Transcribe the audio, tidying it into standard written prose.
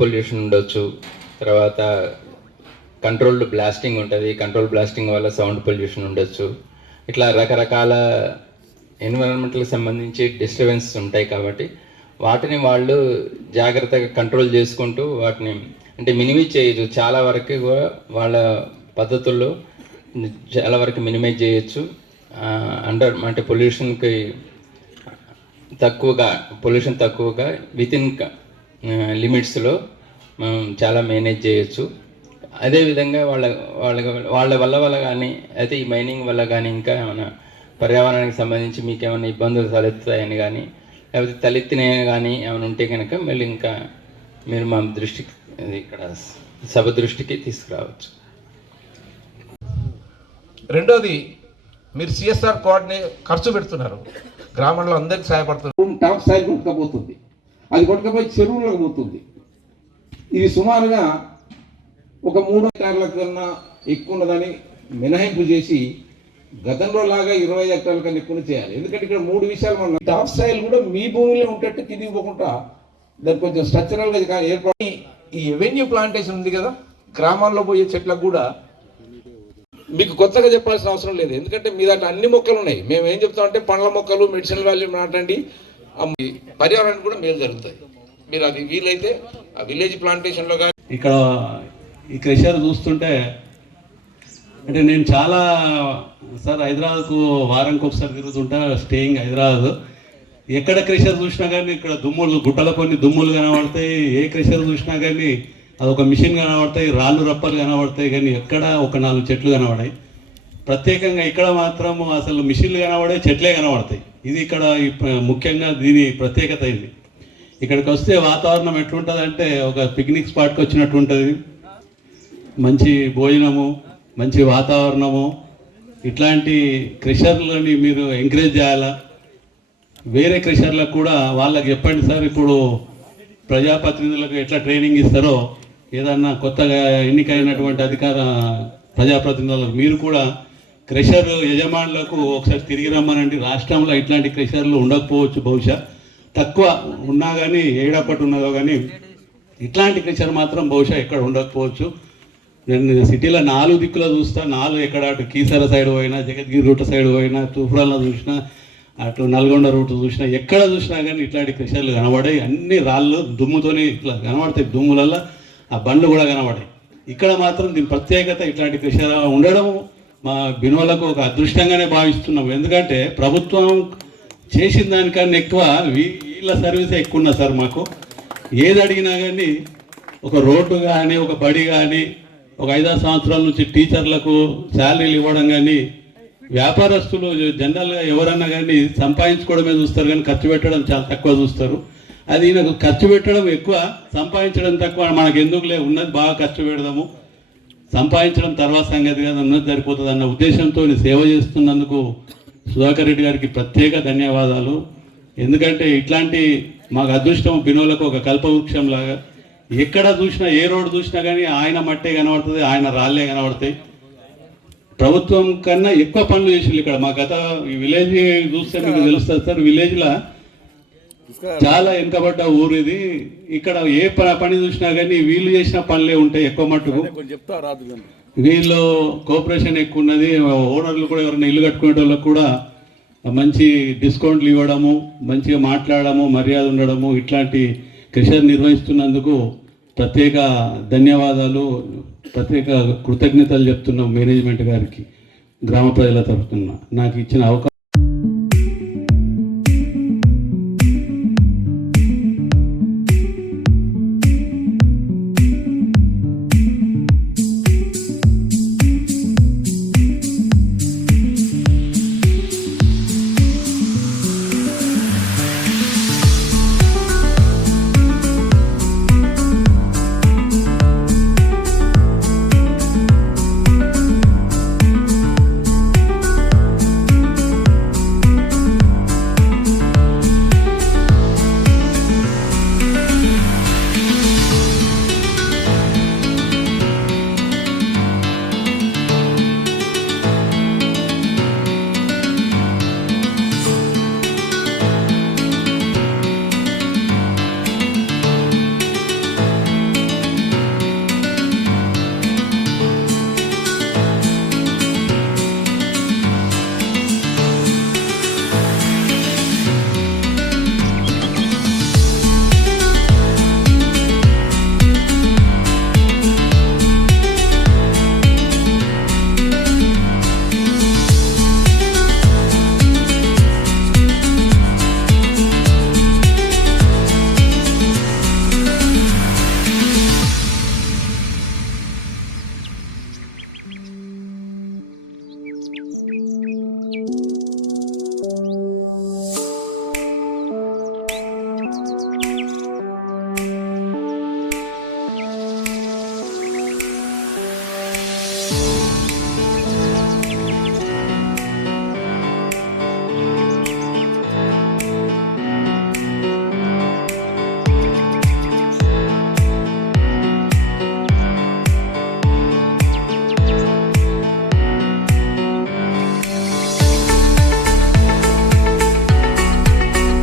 Pollution ఉండొచ్చు, తర్వాత controlled blasting ఉంటుంది, కంట్రోల్ బ్లాస్టింగ్ వల్ల సౌండ్ పొల్యూషన్ ఉండొచ్చు. ఇట్లా రకరకాల ఎన్విరాన్మెంట్కి సంబంధించి డిస్టర్బెన్సెస్ ఉంటాయి. కాబట్టి వాటిని వాళ్ళు జాగ్రత్తగా కంట్రోల్ చేసుకుంటూ వాటిని అంటే మినిమైజ్ చేయొచ్చు. చాలా వరకు కూడా వాళ్ళ పద్ధతుల్లో చాలా వరకు మినిమైజ్ చేయొచ్చు. అంటే పొల్యూషన్ తక్కువగా వితిన్ లిమిట్స్లో మనం చాలా మేనేజ్ చేయొచ్చు. అదేవిధంగా వాళ్ళ వల్ల కానీ అయితే ఈ మైనింగ్ వల్ల కానీ ఇంకా ఏమైనా పర్యావరణానికి సంబంధించి మీకు ఏమైనా ఇబ్బందులు తలెత్తుతాయని కానీ లేకపోతే తలెత్తినవి కానీ ఏమైనా ఉంటే కనుక మళ్ళీ ఇంకా మీరు మా దృష్టికి ఇక్కడ సభ దృష్టికి తీసుకురావచ్చు. రెండోది, మీరు సిఎస్ఆర్ కోడ్ని ఖర్చు పెడుతున్నారు, గ్రామంలో అందరికి సహాయపడుతున్నారు. టాప్ స్థాయి కొట్టుకపోతుంది, అది కొట్టుకపోయి చెరువులకు పోతుంది. ఇది సుమారుగా ఒక 3 హెక్టార్ల కన్నా ఎక్కువ ఉన్నదని మినహాయింపు చేసి గతంలో లాగా 20 హెక్టార్ల కన్నా ఎక్కువ చేయాలి. ఎందుకంటే ఇక్కడ 3 విషయాలు మనం టాప్ స్థాయిలు కూడా మీ భూమిలో ఉంటట్టు కిందికి పోకుండా దాన్ని కొంచెం స్ట్రక్చరల్గా ఏర్పడి ఈ ఎవెన్యూ ప్లాంటేషన్ ఉంది కదా, గ్రామాల్లో పోయే చెట్లకు కూడా మీకు కొత్తగా చెప్పాల్సిన అవసరం లేదు. ఎందుకంటే మీ దాంట్లో అన్ని మొక్కలు ఉన్నాయి. మేము ఏం చెప్తామంటే పండ్ల మొక్కలు, మెడిసినల్ వాల్యూ నాటండి, పర్యావరణానికి కూడా మేలు జరుగుతాయి. మీరు అది వీలైతే ఆ విలేజ్ ప్లాంటేషన్లో కానీ ఇక్కడ ఈ క్రెషర్ చూస్తుంటే అంటే నేను చాలా సార్ హైదరాబాద్కు వారానికి ఒకసారి తిరుగుతుంటా, స్టేయింగ్ హైదరాబాద్. ఎక్కడ క్రెషర్ చూసినా కానీ ఇక్కడ గుట్టల కొన్ని దుమ్ములు కనబడతాయి. ఏ క్రెషర్ చూసినా కానీ అదొక మిషన్ కనబడతాయి, రాళ్ళు రప్పలు కనబడతాయి, కానీ ఎక్కడ ఒక 4 చెట్లు కనబడాయి. ప్రత్యేకంగా ఇక్కడ మాత్రం అసలు మిషన్లు కనబడే, చెట్లే కనబడతాయి. ఇది ఇక్కడ ముఖ్యంగా దీని ప్రత్యేకత అయింది. ఇక్కడికి వస్తే వాతావరణం ఎట్లుంటుంది అంటే ఒక పిక్నిక్ స్పాట్కి వచ్చినట్టు ఉంటుంది. మంచి భోజనము, మంచి వాతావరణము. ఇట్లాంటి క్రెషర్లని మీరు ఎంకరేజ్ చేయాలా. వేరే క్రెషర్లకు కూడా వాళ్ళకి చెప్పండి సార్, ఇప్పుడు ప్రజాప్రతినిధులకు ఎట్లా ట్రైనింగ్ ఇస్తారో ఏదన్నా కొత్తగా ఎన్నికైనటువంటి ప్రజాప్రతినిధులకు మీరు కూడా క్రెషర్ యజమానులకు ఒకసారి తిరిగి రమ్మనండి. రాష్ట్రంలో ఇట్లాంటి క్రెషర్లు ఉండకపోవచ్చు, బహుశా తక్కువ ఉన్నా కానీ ఏడప్పటి ఉన్నదో కానీ ఇట్లాంటి క్రెషర్ మాత్రం బహుశా ఎక్కడ ఉండకపోవచ్చు. నేను సిటీలో 4 దిక్కులో చూస్తా, 4 ఎక్కడ అటు కీసర సైడ్ పోయినా, జగద్గిరి రూట్ సైడ్ పోయినా, తూఫ్రాల్లో చూసినా, అటు నల్గొండ రూట్ చూసినా, ఎక్కడ చూసినా కానీ ఇట్లాంటి క్రెషర్లు కనబడాయి. అన్ని రాళ్ళు దుమ్ముతోనే ఇట్లా కనబడతాయి, దుమ్ములల్లో ఆ బండ్లు కూడా కనబడాయి. ఇక్కడ మాత్రం దీని ప్రత్యేకత ఇట్లాంటి క్రెషర్ ఉండడం మా బినోలకు ఒక అదృష్టంగానే భావిస్తున్నాం. ఎందుకంటే ప్రభుత్వం చేసిన దానికన్నా ఎక్కువ వీళ్ళ సర్వీసే ఎక్కువ ఉన్నా సార్. మాకు ఏది అడిగినా కానీ ఒక రోడ్డు కానీ, ఒక బడి కానీ, ఒక 5-6 సంవత్సరాల నుంచి టీచర్లకు శాలరీలు ఇవ్వడం కానీ, వ్యాపారస్తులు జనరల్గా ఎవరన్నా కానీ సంపాదించుకోవడమే చూస్తారు కానీ ఖర్చు పెట్టడం చాలా తక్కువ చూస్తారు. అది నాకు ఖర్చు పెట్టడం ఎక్కువ, సంపాదించడం తక్కువ. మనకు ఎందుకులే, ఉన్నది బాగా ఖర్చు పెడదాము, సంపాదించడం తర్వాత సంగతి కాదు, ఉన్నది సరిపోతుంది అన్న ఉద్దేశంతో సేవ చేస్తున్నందుకు సుధాకర్ రెడ్డి గారికి ప్రత్యేక ధన్యవాదాలు. ఎందుకంటే ఇట్లాంటి మాకు అదృష్టం బినోలకు ఒక కల్పవృక్షం లాగా. ఎక్కడ చూసినా, ఏ రోడ్డు చూసినా కానీ ఆయన మట్టే కనబడుతుంది, ఆయన రాళ్ళే కనబడతాయి. ప్రభుత్వం కన్నా ఎక్కువ పనులు చేసింది ఇక్కడ. మా గత విలేజ్ చూస్తే మీకు తెలుస్తుంది సార్, విలేజ్లో చాలా వెనుకబడ్డ ఊరు ఇది. ఇక్కడ ఏ పని చూసినా కానీ వీళ్ళు చేసిన పనులే ఉంటాయి ఎక్కువ మట్టుకు. వీళ్ళు కోఆపరేషన్ ఎక్కువ ఉన్నది. ఓనర్లు కూడా ఎవరైనా ఇల్లు కట్టుకునే వాళ్ళకు కూడా మంచి డిస్కౌంట్లు ఇవ్వడము, మంచిగా మాట్లాడము, మర్యాద ఉండడము, ఇట్లాంటి క్రెషర్ నిర్వహిస్తున్నందుకు ప్రత్యేక ధన్యవాదాలు, ప్రత్యేక కృతజ్ఞతలు చెప్తున్నాం మేనేజ్మెంట్ గారికి, గ్రామ ప్రజల తరఫున నాకు ఇచ్చిన అవకాశం.